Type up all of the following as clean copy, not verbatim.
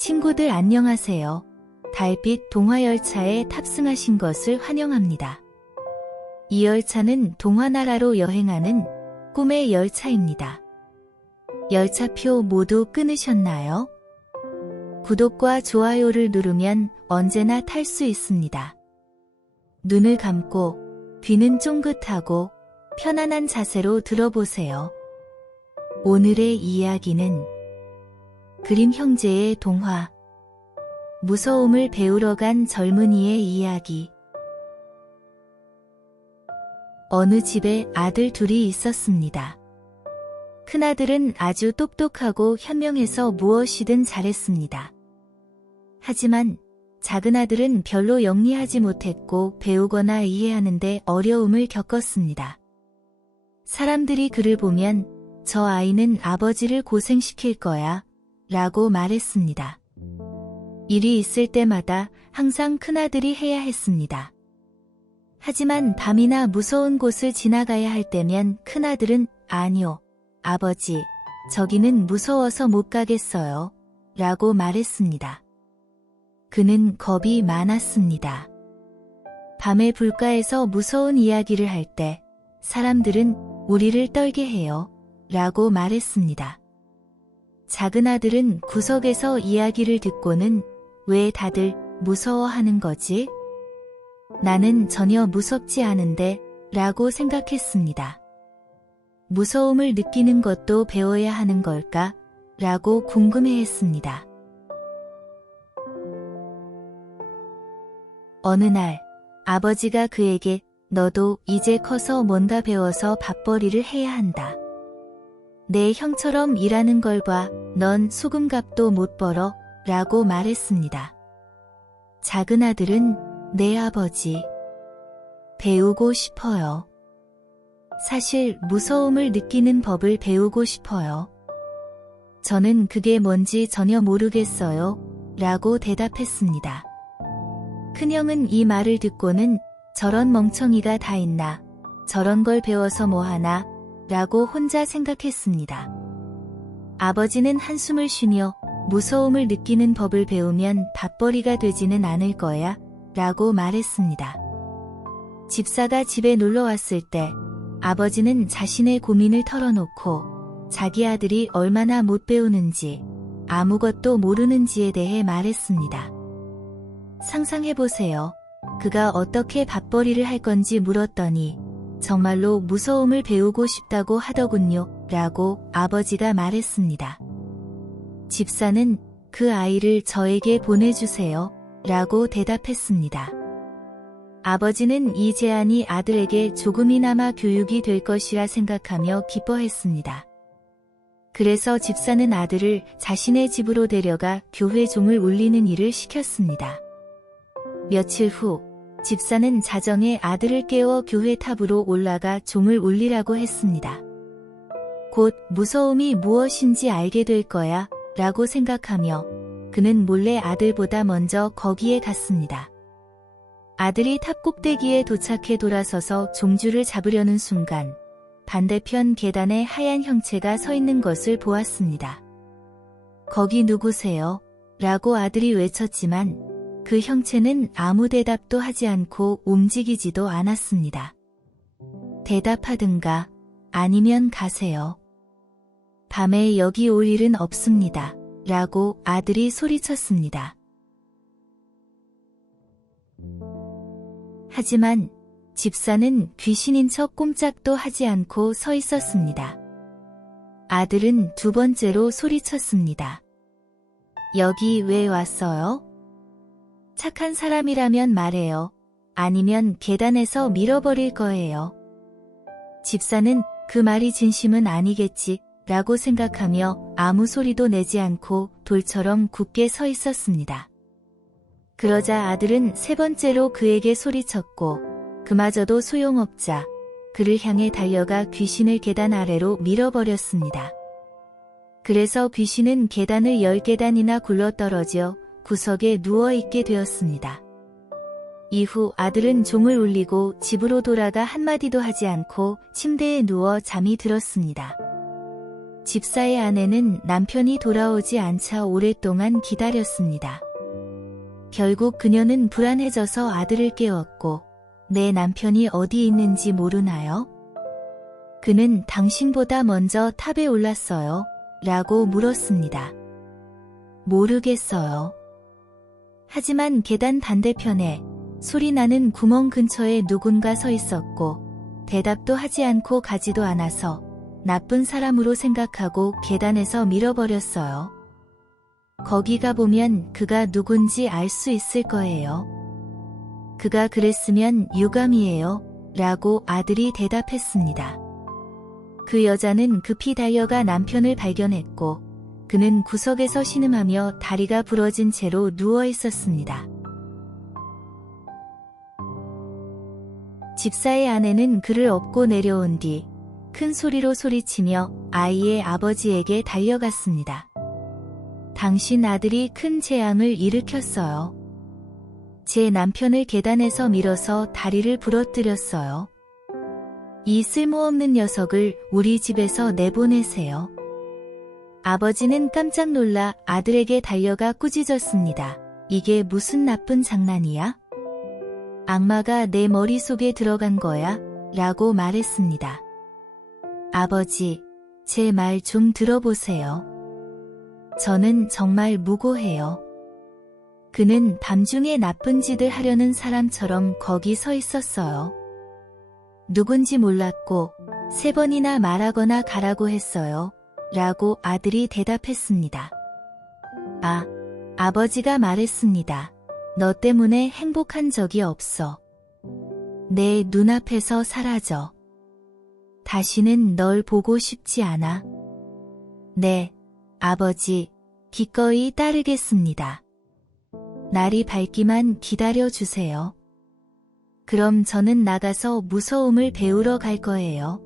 친구들 안녕하세요. 달빛 동화열차에 탑승하신 것을 환영합니다. 이 열차는 동화나라로 여행하는 꿈의 열차입니다. 열차표 모두 끊으셨나요? 구독과 좋아요를 누르면 언제나 탈 수 있습니다. 눈을 감고 귀는 쫑긋하고 편안한 자세로 들어보세요. 오늘의 이야기는 그림 형제의 동화, 무서움을 배우러 간 젊은이의 이야기. 어느 집에 아들 둘이 있었습니다. 큰아들은 아주 똑똑하고 현명해서 무엇이든 잘했습니다. 하지만 작은아들은 별로 영리하지 못했고 배우거나 이해하는데 어려움을 겪었습니다. 사람들이 그를 보면 저 아이는 아버지를 고생시킬 거야 라고 말했습니다. 일이 있을 때마다 항상 큰아들이 해야 했습니다. 하지만 밤이나 무서운 곳을 지나가야 할 때면 큰아들은 아니요, 아버지, 저기는 무서워서 못 가겠어요 라고 말했습니다. 그는 겁이 많았습니다. 밤의 불가에서 무서운 이야기를 할 때 사람들은 우리를 떨게 해요 라고 말했습니다. 작은아들은 구석에서 이야기를 듣고는 왜 다들 무서워하는 거지? 나는 전혀 무섭지 않은데 라고 생각했습니다. 무서움을 느끼는 것도 배워야 하는 걸까? 라고 궁금해했습니다. 어느 날 아버지가 그에게 너도 이제 커서 뭔가 배워서 밥벌이를 해야 한다. 내 형처럼 일하는 걸 봐. 넌 소금값도 못 벌어 라고 말했습니다. 작은아들은 네 아버지, 배우고 싶어요. 사실 무서움을 느끼는 법을 배우고 싶어요. 저는 그게 뭔지 전혀 모르겠어요 라고 대답했습니다. 큰형은 이 말을 듣고는 저런 멍청이가 다 있나, 저런 걸 배워서 뭐하나 라고 혼자 생각했습니다. 아버지는 한숨을 쉬며 무서움을 느끼는 법을 배우면 밥벌이가 되지는 않을 거야 라고 말했습니다. 집사가 집에 놀러 왔을 때 아버지는 자신의 고민을 털어놓고 자기 아들이 얼마나 못 배우는지 아무것도 모르는지에 대해 말했습니다. 상상해보세요. 그가 어떻게 밥벌이를 할 건지 물었더니 정말로 무서움을 배우고 싶다고 하더군요 라고 아버지가 말했습니다. 집사는 그 아이를 저에게 보내주세요 라고 대답했습니다. 아버지는 이 제안이 아들에게 조금이나마 교육이 될 것이라 생각하며 기뻐했습니다. 그래서 집사는 아들을 자신의 집으로 데려가 교회 종을 울리는 일을 시켰습니다. 며칠 후 집사는 자정에 아들을 깨워 교회 탑으로 올라가 종을 울리라고 했습니다. 곧 무서움이 무엇인지 알게 될 거야 라고 생각하며 그는 몰래 아들보다 먼저 거기에 갔습니다. 아들이 탑 꼭대기에 도착해 돌아서서 종줄을 잡으려는 순간 반대편 계단에 하얀 형체가 서 있는 것을 보았습니다. 거기 누구세요? 라고 아들이 외쳤지만 그 형체는 아무 대답도 하지 않고 움직이지도 않았습니다. 대답하든가 아니면 가세요. 밤에 여기 올 일은 없습니다. 라고 아들이 소리쳤습니다. 하지만 집사는 귀신인 척 꼼짝도 하지 않고 서 있었습니다. 아들은 두 번째로 소리쳤습니다. 여기 왜 왔어요? 착한 사람이라면 말해요. 아니면 계단에서 밀어버릴 거예요. 집사는 그 말이 진심은 아니겠지 라고 생각하며 아무 소리도 내지 않고 돌처럼 굳게 서 있었습니다. 그러자 아들은 세 번째로 그에게 소리쳤고 그마저도 소용없자 그를 향해 달려가 귀신을 계단 아래로 밀어버렸습니다. 그래서 귀신은 계단을 10계단이나 굴러떨어져 구석에 누워있게 되었습니다. 이후 아들은 종을 울리고 집으로 돌아가 한마디도 하지 않고 침대에 누워 잠이 들었습니다. 집사의 아내는 남편이 돌아오지 않자 오랫동안 기다렸습니다. 결국 그녀는 불안해져서 아들을 깨웠고 내 남편이 어디 있는지 모르나요? 그는 당신보다 먼저 탑에 올랐어요. 라고 물었습니다. 모르겠어요. 하지만 계단 반대편에 소리나는 구멍 근처에 누군가 서 있었고 대답도 하지 않고 가지도 않아서 나쁜 사람으로 생각하고 계단에서 밀어버렸어요. 거기 가보면 그가 누군지 알 수 있을 거예요. 그가 그랬으면 유감이에요. 라고 아들이 대답했습니다. 그 여자는 급히 달려가 남편을 발견했고 그는 구석에서 신음하며 다리가 부러진 채로 누워 있었습니다. 집사의 아내는 그를 업고 내려온 뒤 큰 소리로 소리치며 아이의 아버지에게 달려갔습니다. 당신 아들이 큰 재앙을 일으켰어요. 제 남편을 계단에서 밀어서 다리를 부러뜨렸어요. 이 쓸모없는 녀석을 우리 집에서 내보내세요. 아버지는 깜짝 놀라 아들에게 달려가 꾸짖었습니다. 이게 무슨 나쁜 장난이야? 악마가 내 머릿속에 들어간 거야? 라고 말했습니다. 아버지, 제 말 좀 들어보세요. 저는 정말 무고해요. 그는 밤중에 나쁜 짓을 하려는 사람처럼 거기 서 있었어요. 누군지 몰랐고 3번이나 말하거나 가라고 했어요. 라고 아들이 대답했습니다. 아버지가 말했습니다. 너 때문에 행복한 적이 없어. 내 눈앞에서 사라져. 다시는 널 보고 싶지 않아. 네, 아버지, 기꺼이 따르겠습니다. 날이 밝기만 기다려주세요. 그럼 저는 나가서 무서움을 배우러 갈 거예요.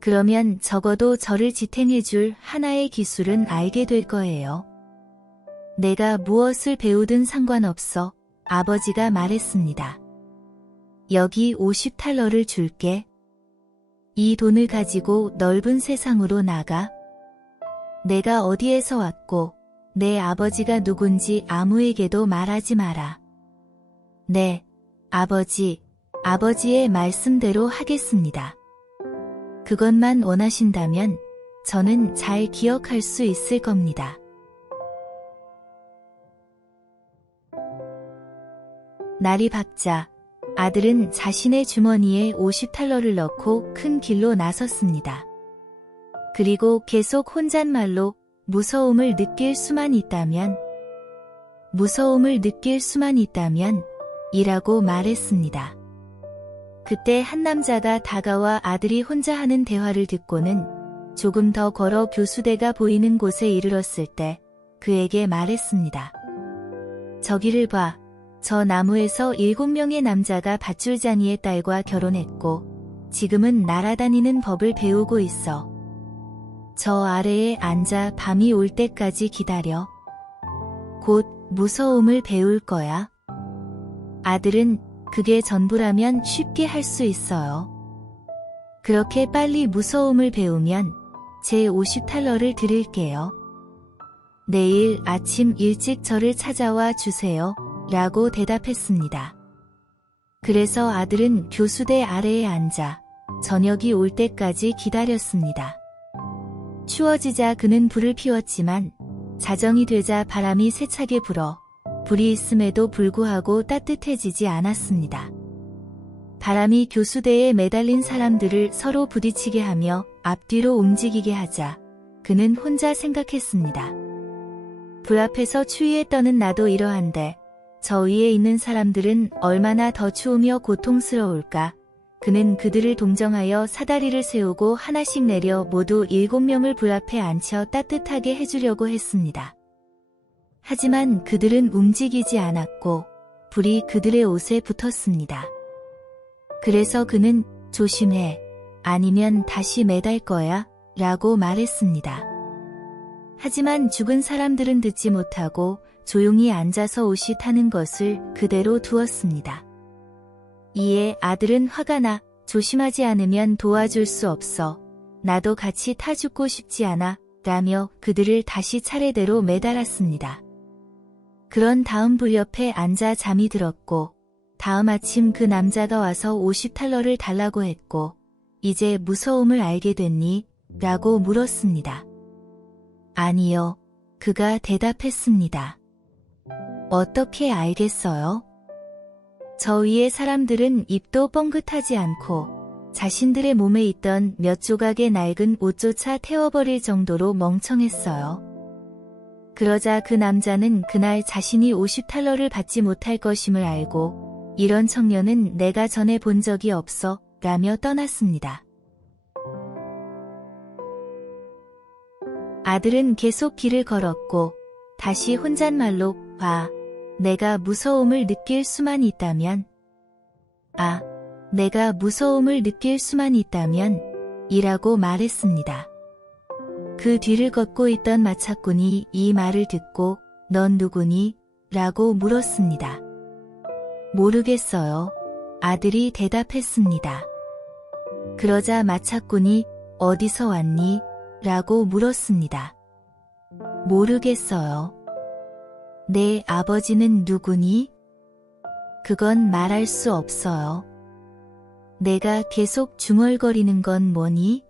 그러면 적어도 저를 지탱해줄 하나의 기술은 알게 될 거예요. 내가 무엇을 배우든 상관없어, 아버지가 말했습니다. 여기 50달러를 줄게. 이 돈을 가지고 넓은 세상으로 나가. 내가 어디에서 왔고 내 아버지가 누군지 아무에게도 말하지 마라. 네, 아버지, 아버지의 말씀대로 하겠습니다. 그것만 원하신다면 저는 잘 기억할 수 있을 겁니다. 날이 밝자 아들은 자신의 주머니에 50달러를 넣고 큰 길로 나섰습니다. 그리고 계속 혼잣말로 무서움을 느낄 수만 있다면 이라고 말했습니다. 그때 한 남자가 다가와 아들이 혼자 하는 대화를 듣고는 조금 더 걸어 교수대가 보이는 곳에 이르렀을 때 그에게 말했습니다. 저기를 봐. 저 나무에서 7명의 남자가 밧줄장이의 딸과 결혼했고 지금은 날아다니는 법을 배우고 있어. 저 아래에 앉아 밤이 올 때까지 기다려. 곧 무서움을 배울 거야. 아들은 그게 전부라면 쉽게 할 수 있어요. 그렇게 빨리 무서움을 배우면 제 50달러를 드릴게요. 내일 아침 일찍 저를 찾아와 주세요. 라고 대답했습니다. 그래서 아들은 교수대 아래에 앉아 저녁이 올 때까지 기다렸습니다. 추워지자 그는 불을 피웠지만 자정이 되자 바람이 세차게 불어 불이 있음에도 불구하고 따뜻해지지 않았습니다. 바람이 교수대에 매달린 사람들을 서로 부딪히게 하며 앞뒤로 움직이게 하자 그는 혼자 생각했습니다. 불 앞에서 추위에 떠는 나도 이러한데 저 위에 있는 사람들은 얼마나 더 추우며 고통스러울까. 그는 그들을 동정하여 사다리를 세우고 하나씩 내려 모두 7명을 불 앞에 앉혀 따뜻하게 해주려고 했습니다. 하지만 그들은 움직이지 않았고 불이 그들의 옷에 붙었습니다. 그래서 그는 조심해. 아니면 다시 매달 거야. 라고 말했습니다. 하지만 죽은 사람들은 듣지 못하고 조용히 앉아서 옷이 타는 것을 그대로 두었습니다. 이에 아들은 화가 나 조심하지 않으면 도와줄 수 없어. 나도 같이 타 죽고 싶지 않아 라며 그들을 다시 차례대로 매달았습니다. 그런 다음 불 옆에 앉아 잠이 들었고 다음 아침 그 남자가 와서 50달러를 달라고 했고 이제 무서움을 알게 됐니? 라고 물었습니다. 아니요. 그가 대답했습니다. 어떻게 알겠어요? 저 위의 사람들은 입도 뻥긋하지 않고 자신들의 몸에 있던 몇 조각의 낡은 옷조차 태워버릴 정도로 멍청했어요. 그러자 그 남자는 그날 자신이 50달러를 받지 못할 것임을 알고 이런 청년은 내가 전에 본 적이 없어 라며 떠났습니다. 아들은 계속 길을 걸었고 다시 혼잣말로 내가 무서움을 느낄 수만 있다면 내가 무서움을 느낄 수만 있다면 이라고 말했습니다. 그 뒤를 걷고 있던 마차꾼이 이 말을 듣고 넌 누구니? 라고 물었습니다. 모르겠어요. 아들이 대답했습니다. 그러자 마차꾼이 어디서 왔니? 라고 물었습니다. 모르겠어요. 내 아버지는 누구니? 그건 말할 수 없어요. 내가 계속 중얼거리는 건 뭐니?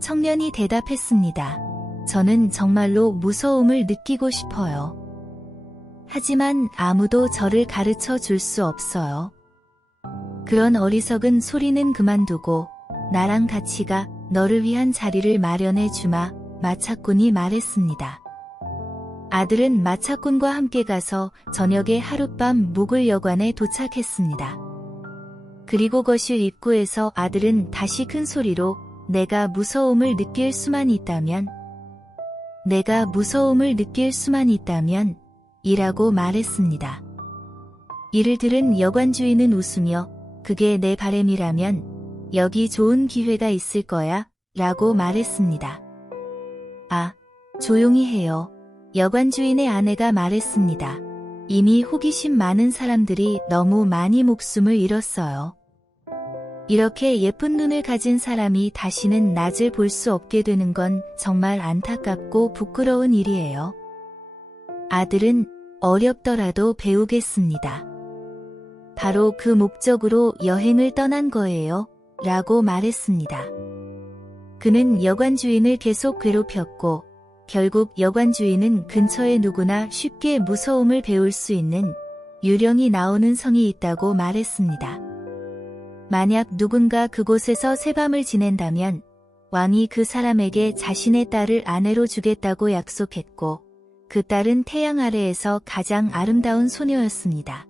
청년이 대답했습니다. 저는 정말로 무서움을 느끼고 싶어요. 하지만 아무도 저를 가르쳐 줄 수 없어요. 그런 어리석은 소리는 그만두고 나랑 같이 가 너를 위한 자리를 마련해 주마 마차꾼이 말했습니다. 아들은 마차꾼과 함께 가서 저녁에 하룻밤 묵을 여관에 도착했습니다. 그리고 거실 입구에서 아들은 다시 큰 소리로 내가 무서움을 느낄 수만 있다면 내가 무서움을 느낄 수만 있다면 이라고 말했습니다. 이를 들은 여관 주인은 웃으며 그게 내 바람이라면 여기 좋은 기회가 있을 거야 라고 말했습니다. 조용히 해요. 여관 주인의 아내가 말했습니다. 이미 호기심 많은 사람들이 너무 많이 목숨을 잃었어요. 이렇게 예쁜 눈을 가진 사람이 다시는 낮을 볼 수 없게 되는 건 정말 안타깝고 부끄러운 일이에요. 아들은 어렵더라도 배우겠습니다. 바로 그 목적으로 여행을 떠난 거예요. 라고 말했습니다. 그는 여관 주인을 계속 괴롭혔고 결국 여관 주인은 근처에 누구나 쉽게 무서움을 배울 수 있는 유령이 나오는 성이 있다고 말했습니다. 만약 누군가 그곳에서 새밤을 지낸다면 왕이 그 사람에게 자신의 딸을 아내로 주겠다고 약속했고 그 딸은 태양 아래에서 가장 아름다운 소녀였습니다.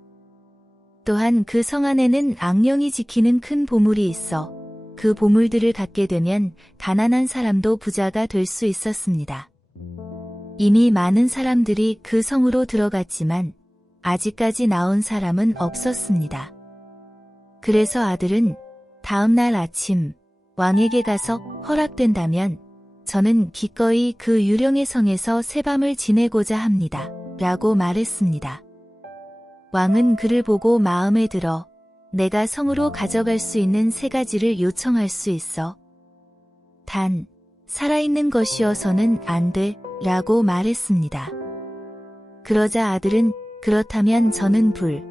또한 그 성 안에는 악령이 지키는 큰 보물이 있어 그 보물들을 갖게 되면 가난한 사람도 부자가 될 수 있었습니다. 이미 많은 사람들이 그 성으로 들어갔지만 아직까지 나온 사람은 없었습니다. 그래서 아들은 다음 날 아침 왕에게 가서 허락된다면 저는 기꺼이 그 유령의 성에서 새밤을 지내고자 합니다. 라고 말했습니다. 왕은 그를 보고 마음에 들어 내가 성으로 가져갈 수 있는 3가지를 요청할 수 있어. 단, 살아있는 것이어서는 안 돼. 라고 말했습니다. 그러자 아들은 그렇다면 저는 불,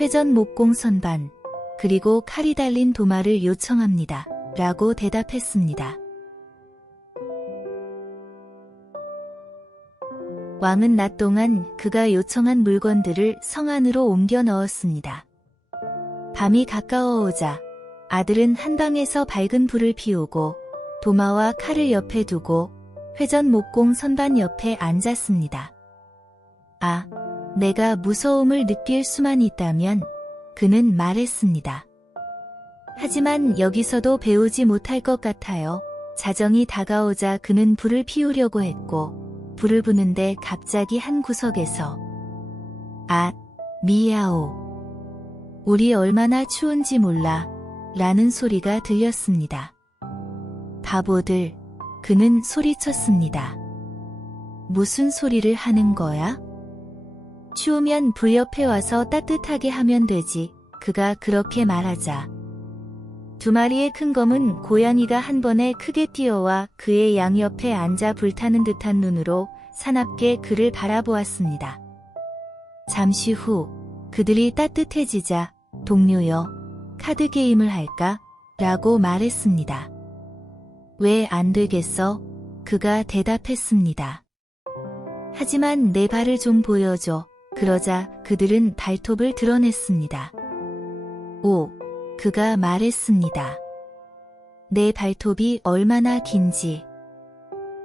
회전 목공 선반, 그리고 칼이 달린 도마를 요청합니다. 라고 대답했습니다. 왕은 낮 동안 그가 요청한 물건들을 성 안으로 옮겨 넣었습니다. 밤이 가까워오자 아들은 한방에서 밝은 불을 피우고 도마와 칼을 옆에 두고 회전 목공 선반 옆에 앉았습니다. 내가 무서움을 느낄 수만 있다면 그는 말했습니다. 하지만 여기서도 배우지 못할 것 같아요. 자정이 다가오자 그는 불을 피우려고 했고 불을 부는데 갑자기 한 구석에서 미야오. 우리 얼마나 추운지 몰라 라는 소리가 들렸습니다. 바보들, 그는 소리쳤습니다. 무슨 소리를 하는 거야? 추우면 불 옆에 와서 따뜻하게 하면 되지. 그가 그렇게 말하자 두 마리의 큰 검은 고양이가 한 번에 크게 뛰어와 그의 양옆에 앉아 불타는 듯한 눈으로 사납게 그를 바라보았습니다. 잠시 후 그들이 따뜻해지자 동료여, 카드 게임을 할까? 라고 말했습니다. 왜 안 되겠어? 그가 대답했습니다. 하지만 내 발을 좀 보여줘. 그러자 그들은 발톱을 드러냈습니다. 오, 그가 말했습니다. 내 발톱이 얼마나 긴지.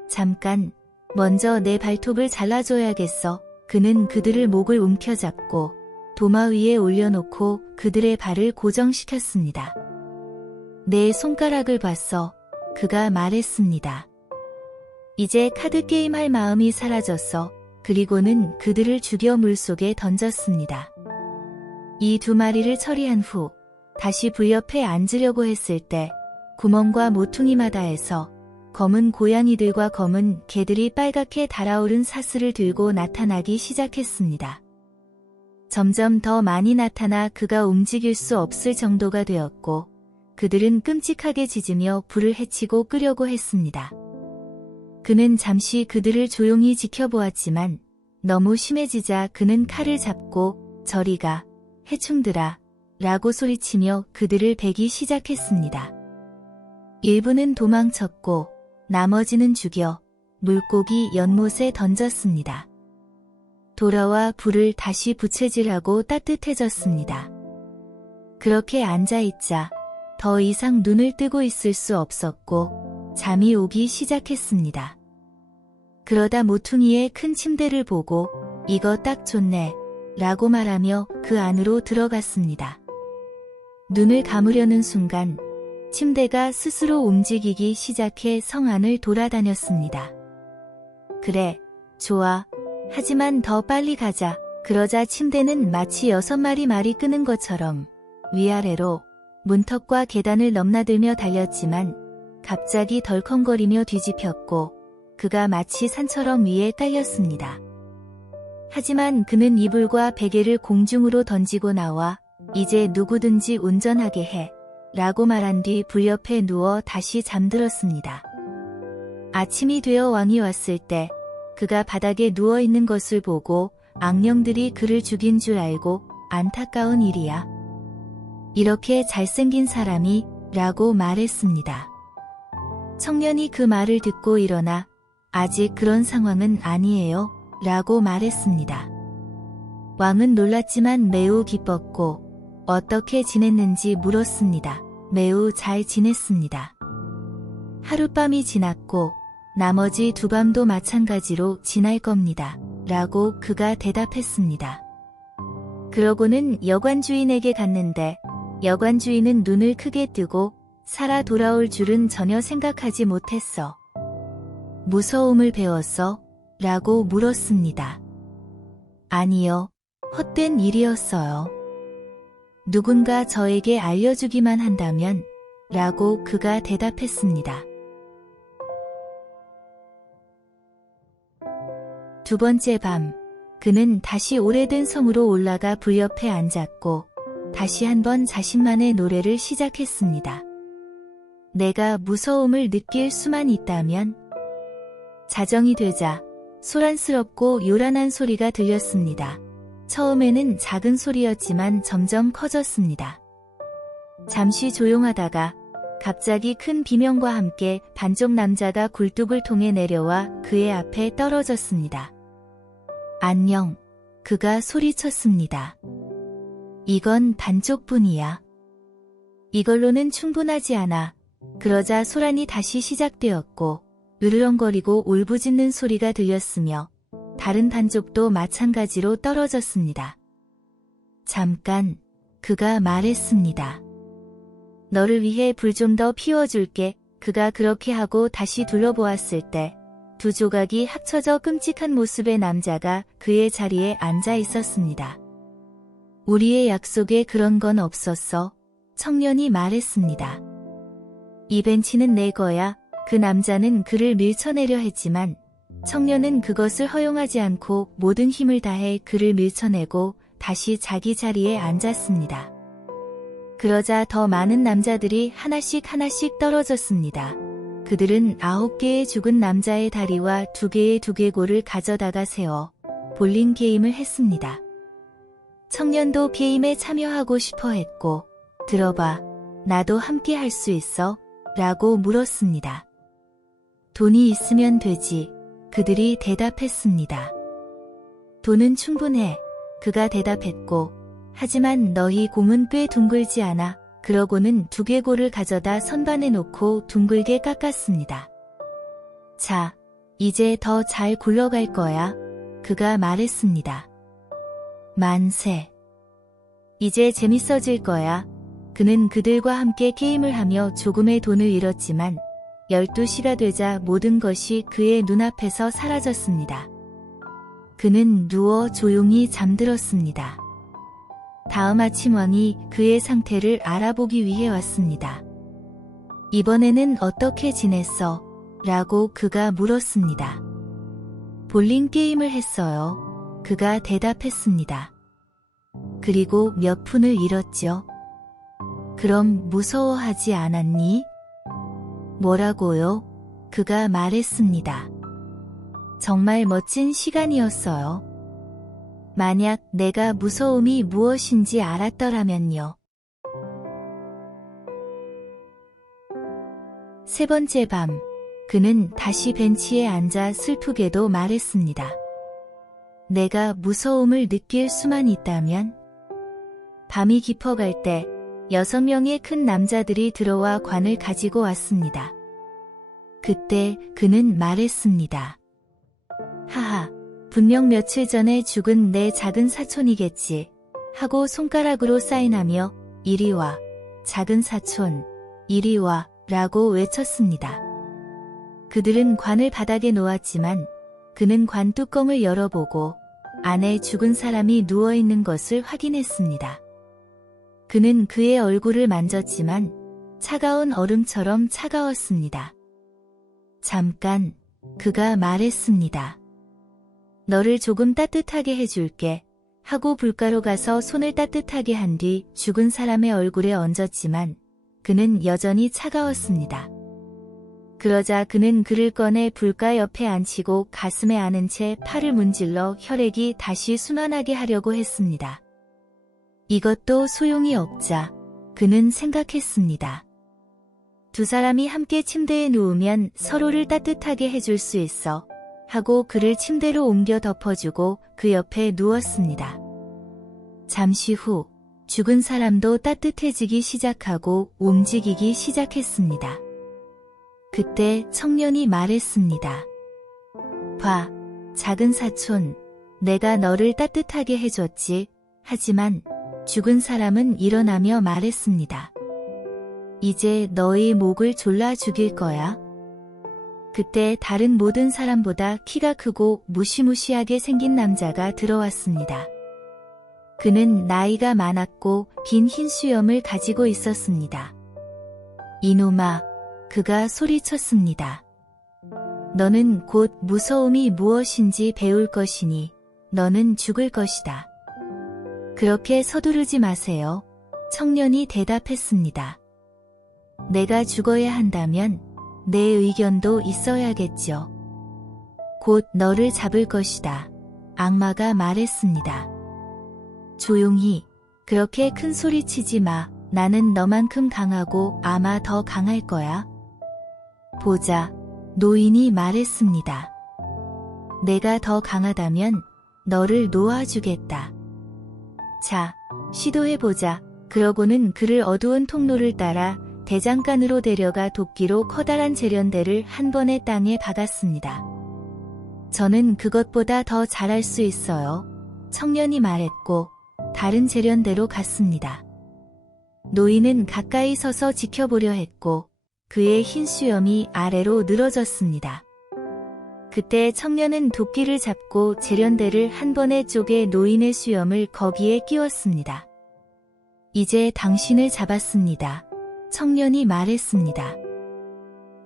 잠깐, 먼저 내 발톱을 잘라줘야겠어. 그는 그들을 목을 움켜잡고 도마 위에 올려놓고 그들의 발을 고정시켰습니다. 내 손가락을 봤어. 그가 말했습니다. 이제 카드 게임 할 마음이 사라졌어. 그리고는 그들을 죽여 물속에 던졌습니다. 이 두 마리를 처리한 후 다시 불 옆에 앉으려고 했을 때 구멍과 모퉁이마다에서 검은 고양이들과 검은 개들이 빨갛게 달아오른 사슬을 들고 나타나기 시작했습니다. 점점 더 많이 나타나 그가 움직일 수 없을 정도가 되었고 그들은 끔찍하게 짖으며 불을 해치고 끄려고 했습니다. 그는 잠시 그들을 조용히 지켜보았지만 너무 심해지자 그는 칼을 잡고 저리 가, 해충들아 라고 소리치며 그들을 베기 시작했습니다. 일부는 도망쳤고 나머지는 죽여 물고기 연못에 던졌습니다. 돌아와 불을 다시 부채질하고 따뜻해졌습니다. 그렇게 앉아있자 더 이상 눈을 뜨고 있을 수 없었고 잠이 오기 시작했습니다. 그러다 모퉁이의 큰 침대를 보고 이거 딱 좋네 라고 말하며 그 안으로 들어갔습니다. 눈을 감으려는 순간 침대가 스스로 움직이기 시작해 성 안을 돌아다녔습니다. 그래, 좋아. 하지만 더 빨리 가자. 그러자 침대는 마치 6마리 말이 끄는 것처럼 위아래로 문턱과 계단을 넘나들며 달렸지만 갑자기 덜컹거리며 뒤집혔고 그가 마치 산처럼 위에 깔렸습니다. 하지만 그는 이불과 베개를 공중으로 던지고 나와 이제 누구든지 운전하게 해 라고 말한 뒤 불 옆에 누워 다시 잠들었습니다. 아침이 되어 왕이 왔을 때 그가 바닥에 누워있는 것을 보고 악령들이 그를 죽인 줄 알고 안타까운 일이야. 이렇게 잘생긴 사람이 라고 말했습니다. 청년이 그 말을 듣고 일어나 아직 그런 상황은 아니에요 라고 말했습니다. 왕은 놀랐지만 매우 기뻤고 어떻게 지냈는지 물었습니다. 매우 잘 지냈습니다. 하룻밤이 지났고 나머지 두 밤도 마찬가지로 지날 겁니다. 라고 그가 대답했습니다. 그러고는 여관주인에게 갔는데 여관주인은 눈을 크게 뜨고 살아 돌아올 줄은 전혀 생각하지 못했어. 무서움을 배웠어? 라고 물었습니다. 아니요, 헛된 일이었어요. 누군가 저에게 알려주기만 한다면 라고 그가 대답했습니다. 두 번째 밤, 그는 다시 오래된 성으로 올라가 불 옆에 앉았고 다시 한번 자신만의 노래를 시작했습니다. 내가 무서움을 느낄 수만 있다면. 자정이 되자 소란스럽고 요란한 소리가 들렸습니다. 처음에는 작은 소리였지만 점점 커졌습니다. 잠시 조용하다가 갑자기 큰 비명과 함께 반쪽 남자가 굴뚝을 통해 내려와 그의 앞에 떨어졌습니다. 안녕, 그가 소리쳤습니다. 이건 반쪽뿐이야. 이걸로는 충분하지 않아. 그러자 소란이 다시 시작되었고 으르렁거리고 울부짖는 소리가 들렸으며 다른 반쪽도 마찬가지로 떨어졌습니다. 잠깐, 그가 말했습니다. 너를 위해 불 좀 더 피워줄게. 그가 그렇게 하고 다시 둘러보았을 때 두 조각이 합쳐져 끔찍한 모습의 남자가 그의 자리에 앉아 있었습니다. 우리의 약속에 그런 건 없었어. 청년이 말했습니다. 이 벤치는 내 거야. 그 남자는 그를 밀쳐내려 했지만 청년은 그것을 허용하지 않고 모든 힘을 다해 그를 밀쳐내고 다시 자기 자리에 앉았습니다. 그러자 더 많은 남자들이 하나씩 떨어졌습니다. 그들은 9개의 죽은 남자의 다리와 2개의 두개골을 가져다가 세워 볼링 게임을 했습니다. 청년도 게임에 참여하고 싶어 했고, 들어봐, 나도 함께 할 수 있어? 라고 물었습니다. 돈이 있으면 되지. 그들이 대답했습니다. 돈은 충분해. 그가 대답했고, 하지만 너희 공은 꽤 둥글지 않아. 그러고는 두개골을 가져다 선반에 놓고 둥글게 깎았습니다. 자, 이제 더 잘 굴러갈 거야. 그가 말했습니다. 만세. 이제 재밌어질 거야. 그는 그들과 함께 게임을 하며 조금의 돈을 잃었지만 12시가 되자 모든 것이 그의 눈앞에서 사라졌습니다. 그는 누워 조용히 잠들었습니다. 다음 아침 왕이 그의 상태를 알아보기 위해 왔습니다. 이번에는 어떻게 지냈어? 라고 그가 물었습니다. 볼링 게임을 했어요. 그가 대답했습니다. 그리고 몇 푼을 잃었죠? 그럼 무서워하지 않았니? 뭐라고요? 그가 말했습니다. 정말 멋진 시간이었어요. 만약 내가 무서움이 무엇인지 알았더라면요. 세 번째 밤, 그는 다시 벤치에 앉아 슬프게도 말했습니다. 내가 무서움을 느낄 수만 있다면? 밤이 깊어갈 때 6명의 큰 남자들이 들어와 관을 가지고 왔습니다. 그때 그는 말했습니다. 하하, 분명 며칠 전에 죽은 내 작은 사촌이겠지. 하고 손가락으로 사인하며 이리 와, 작은 사촌, 이리 와, 라고 외쳤습니다. 그들은 관을 바닥에 놓았지만 그는 관 뚜껑을 열어보고 안에 죽은 사람이 누워있는 것을 확인했습니다. 그는 그의 얼굴을 만졌지만 차가운 얼음처럼 차가웠습니다. 잠깐, 그가 말했습니다. 너를 조금 따뜻하게 해줄게 하고 불가로 가서 손을 따뜻하게 한 뒤 죽은 사람의 얼굴에 얹었지만 그는 여전히 차가웠습니다. 그러자 그는 그를 꺼내 불가 옆에 앉히고 가슴에 안은 채 팔을 문질러 혈액이 다시 순환하게 하려고 했습니다. 이것도 소용이 없자 그는 생각했습니다. 두 사람이 함께 침대에 누우면 서로를 따뜻하게 해줄 수 있어 하고 그를 침대로 옮겨 덮어주고 그 옆에 누웠습니다. 잠시 후 죽은 사람도 따뜻해지기 시작하고 움직이기 시작했습니다. 그때 청년이 말했습니다. 봐, 작은 사촌, 내가 너를 따뜻하게 해줬지. 하지만 죽은 사람은 일어나며 말했습니다. 이제 너의 목을 졸라 죽일 거야. 그때 다른 모든 사람보다 키가 크고 무시무시하게 생긴 남자가 들어왔습니다. 그는 나이가 많았고 긴 흰 수염을 가지고 있었습니다. 이놈아, 그가 소리쳤습니다. 너는 곧 무서움이 무엇인지 배울 것이니 너는 죽을 것이다. 그렇게 서두르지 마세요. 청년이 대답했습니다. 내가 죽어야 한다면 내 의견도 있어야겠죠. 곧 너를 잡을 것이다. 악마가 말했습니다. 조용히, 그렇게 큰 소리 치지 마. 나는 너만큼 강하고 아마 더 강할 거야. 보자, 노인이 말했습니다. 내가 더 강하다면 너를 놓아주겠다. 자, 시도해보자. 그러고는 그를 어두운 통로를 따라 대장간으로 데려가 도끼로 커다란 재련대를 한 번에 땅에 박았습니다. 저는 그것보다 더 잘할 수 있어요. 청년이 말했고 다른 재련대로 갔습니다. 노인은 가까이 서서 지켜보려 했고 그의 흰 수염이 아래로 늘어졌습니다. 그때 청년은 도끼를 잡고 재련대를 한 번에 쪼개 노인의 수염을 거기에 끼웠습니다. 이제 당신을 잡았습니다. 청년이 말했습니다.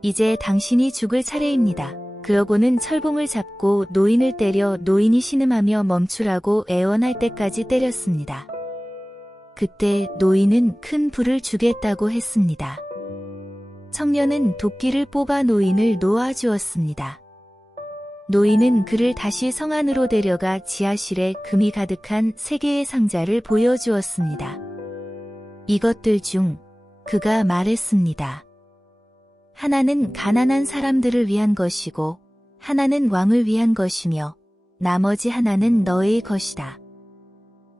이제 당신이 죽을 차례입니다. 그러고는 철봉을 잡고 노인을 때려 노인이 신음하며 멈추라고 애원할 때까지 때렸습니다. 그때 노인은 큰 불을 주겠다고 했습니다. 청년은 도끼를 뽑아 노인을 놓아주었습니다. 노인은 그를 다시 성 안으로 데려가 지하실에 금이 가득한 3개의 상자를 보여주었습니다. 이것들 중 그가 말했습니다. 하나는 가난한 사람들을 위한 것이고 하나는 왕을 위한 것이며 나머지 하나는 너의 것이다.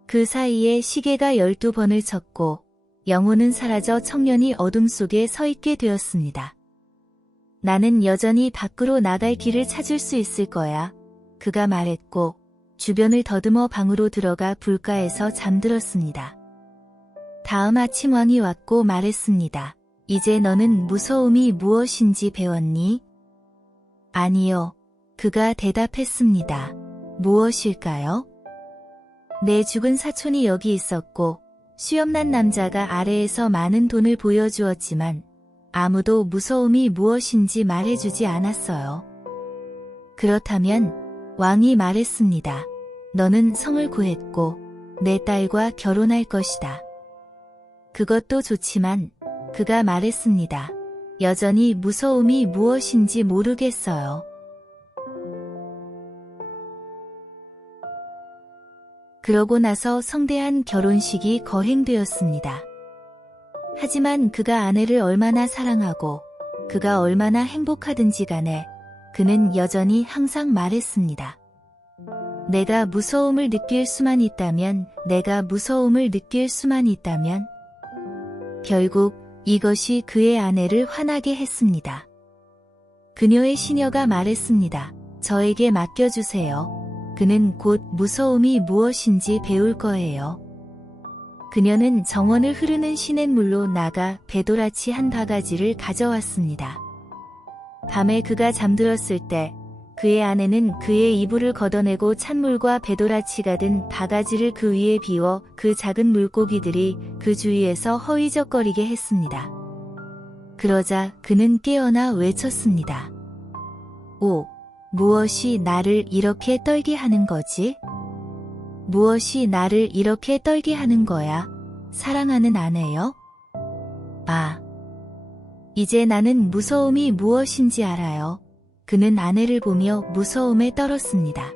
그 사이에 시계가 12번을 쳤고 영혼은 사라져 청년이 어둠 속에 서 있게 되었습니다. 나는 여전히 밖으로 나갈 길을 찾을 수 있을 거야. 그가 말했고 주변을 더듬어 방으로 들어가 불가에서 잠들었습니다. 다음 아침 왕이 왔고 말했습니다. 이제 너는 무서움이 무엇인지 배웠니? 아니요. 그가 대답했습니다. 무엇일까요? 내 죽은 사촌이 여기 있었고 수염난 남자가 아래에서 많은 돈을 보여주었지만 아무도 무서움이 무엇인지 말해주지 않았어요. 그렇다면 왕이 말했습니다. 너는 성을 구했고 내 딸과 결혼할 것이다. 그것도 좋지만 그가 말했습니다. 여전히 무서움이 무엇인지 모르겠어요. 그러고 나서 성대한 결혼식이 거행되었습니다. 하지만 그가 아내를 얼마나 사랑하고 그가 얼마나 행복하든지 간에 그는 여전히 항상 말했습니다. 내가 무서움을 느낄 수만 있다면, 내가 무서움을 느낄 수만 있다면. 결국 이것이 그의 아내를 화나게 했습니다. 그녀의 시녀가 말했습니다. 저에게 맡겨주세요. 그는 곧 무서움이 무엇인지 배울 거예요. 그녀는 정원을 흐르는 시냇물로 나가 배도라치 한 바가지를 가져왔습니다. 밤에 그가 잠들었을 때 그의 아내는 그의 이불을 걷어내고 찬물과 배도라치가 든 바가지를 그 위에 비워 그 작은 물고기들이 그 주위에서 허위적거리게 했습니다. 그러자 그는 깨어나 외쳤습니다. 오, 무엇이 나를 이렇게 떨게 하는 거지? 무엇이 나를 이렇게 떨게 하는 거야? 사랑하는 아내여? 아, 이제 나는 무서움이 무엇인지 알아요. 그는 아내를 보며 무서움에 떨었습니다.